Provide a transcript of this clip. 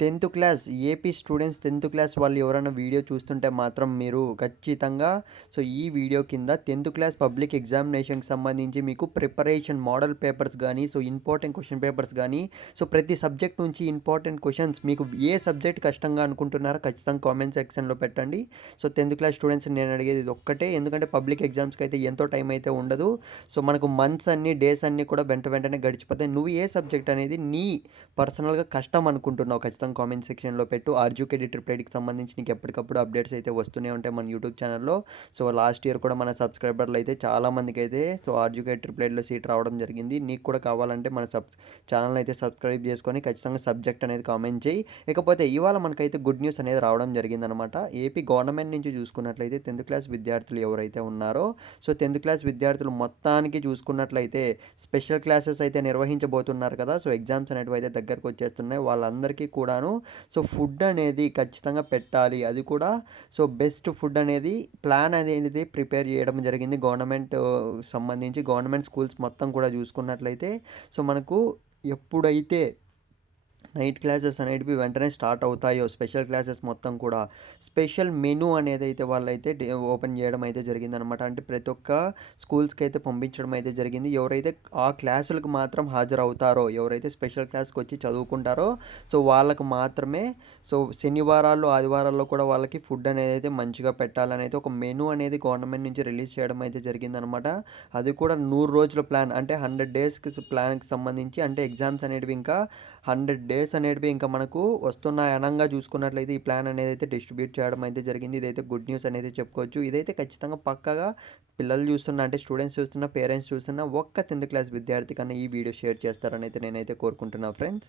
10th class AP students 10th class వాళ్ళు ఎవరైనా video చూస్తుంటే మాత్రం మీరు ఖచ్చితంగా ఈ వీడియో కింద 10th క్లాస్ పబ్లిక్ ఎగ్జామినేషన్కి సంబంధించి మీకు ప్రిపరేషన్ మోడల్ పేపర్స్ కానీ ఇంపార్టెంట్ క్వశ్చన్ పేపర్స్ కానీ ప్రతి సబ్జెక్ట్ నుంచి ఇంపార్టెంట్ క్వశ్చన్స్ మీకు ఏ సబ్జెక్ట్ కష్టంగా అనుకుంటున్నారో ఖచ్చితంగా కామెంట్ సెక్షన్లో పెట్టండి. 10th క్లాస్ స్టూడెంట్స్ నేను అడిగేది ఇది ఒక్కటే, ఎందుకంటే పబ్లిక్ ఎగ్జామ్స్కి అయితే ఎంతో టైం అయితే ఉండదు. మనకు మంత్స్ అన్ని డేస్ అన్నీ కూడా వెంటనే గడిచిపోతాయి. నువ్వు ఏ సబ్జెక్ట్ అనేది నీ పర్సనల్గా కష్టం అనుకుంటున్నావు ఖచ్చితంగా కామెంట్ సెక్షన్లో పెట్టు. ఆర్జుకేడి ట్రిపుల్ ఐడికి సంబంధించి నీకు ఎప్పటికప్పుడు అప్డేట్స్ అయితే వస్తూనే ఉంటాయి మన యూట్యూబ్ ఛానల్లో. లాస్ట్ ఇయర్ కూడా మన సబ్స్క్రైబర్లు అయితే చాలామందికి అయితే ఆర్జుకేడి ట్రిపుల్ ఐడిలో సీట్ రావడం జరిగింది. నీకు కూడా కావాలంటే మన ఛానల్ అయితే సబ్స్క్రైబ్ చేసుకొని ఖచ్చితంగా సబ్జెక్ట్ అనేది కామెంట్ చేయి. ఇకపోతే ఇవాళ మనకైతే గుడ్ న్యూస్ అనేది రావడం జరిగిందనమాట. ఏపీ గవర్నమెంట్ నుంచి చూసుకున్నట్లయితే 10th క్లాస్ విద్యార్థులు ఎవరైతే ఉన్నారో 10th క్లాస్ విద్యార్థులు మొత్తానికి చూసుకున్నట్లయితే స్పెషల్ క్లాసెస్ అయితే నిర్వహించబోతున్నారు కదా. ఎగ్జామ్స్ అనేటివి అయితే దగ్గరకు వచ్చేస్తున్నాయి. వాళ్ళందరికీ కూడాను ఫుడ్ అనేది ఖచ్చితంగా పెట్టాలి. అది కూడా బెస్ట్ ఫుడ్ అనేది ప్లాన్ అనేది ప్రిపేర్ చేయడం జరిగింది గవర్నమెంట్ సంబంధించి. గవర్నమెంట్ స్కూల్స్ మొత్తం కూడా చూసుకున్నట్లయితే మనకు ఎప్పుడైతే నైట్ క్లాసెస్ అనేటివి వెంటనే స్టార్ట్ అవుతాయో స్పెషల్ క్లాసెస్ మొత్తం కూడా స్పెషల్ మెనూ అనేది అయితే వాళ్ళైతే ఓపెన్ చేయడం అయితే జరిగిందనమాట. అంటే ప్రతి ఒక్క స్కూల్స్కి అయితే పంపించడం అయితే జరిగింది. ఎవరైతే ఆ క్లాసులకు మాత్రం హాజరవుతారో, ఎవరైతే స్పెషల్ క్లాస్కి వచ్చి చదువుకుంటారో వాళ్ళకు మాత్రమే శనివారాలు ఆదివారాల్లో కూడా వాళ్ళకి ఫుడ్ అనేది అయితే మంచిగా పెట్టాలని అయితే ఒక మెనూ అనేది గవర్నమెంట్ నుంచి రిలీజ్ చేయడం అయితే జరిగిందనమాట. అది కూడా 100 రోజుల ప్లాన్, అంటే 100 డేస్కి ప్లాన్కి సంబంధించి. అంటే ఎగ్జామ్స్ అనేటివి ఇంకా 100 డేస్ అనేటివి ఇంకా మనకు వస్తున్నాయి అనంగా చూసుకున్నట్లయితే ఈ ప్లాన్ అనేది అయితే డిస్ట్రిబ్యూట్ చేయడం అయితే జరిగింది. ఇదైతే గుడ్ న్యూస్ అనేది చెప్పుకోవచ్చు. ఇదైతే ఖచ్చితంగా పక్కగా పిల్లలు చూస్తున్నా, అంటే స్టూడెంట్స్ చూస్తున్నా, పేరెంట్స్ చూస్తున్నా ఒక్క 10th క్లాస్ విద్యార్థి కన్నా ఈ వీడియో షేర్ చేస్తారని అయితే నేనైతే కోరుకుంటున్నా ఫ్రెండ్స్.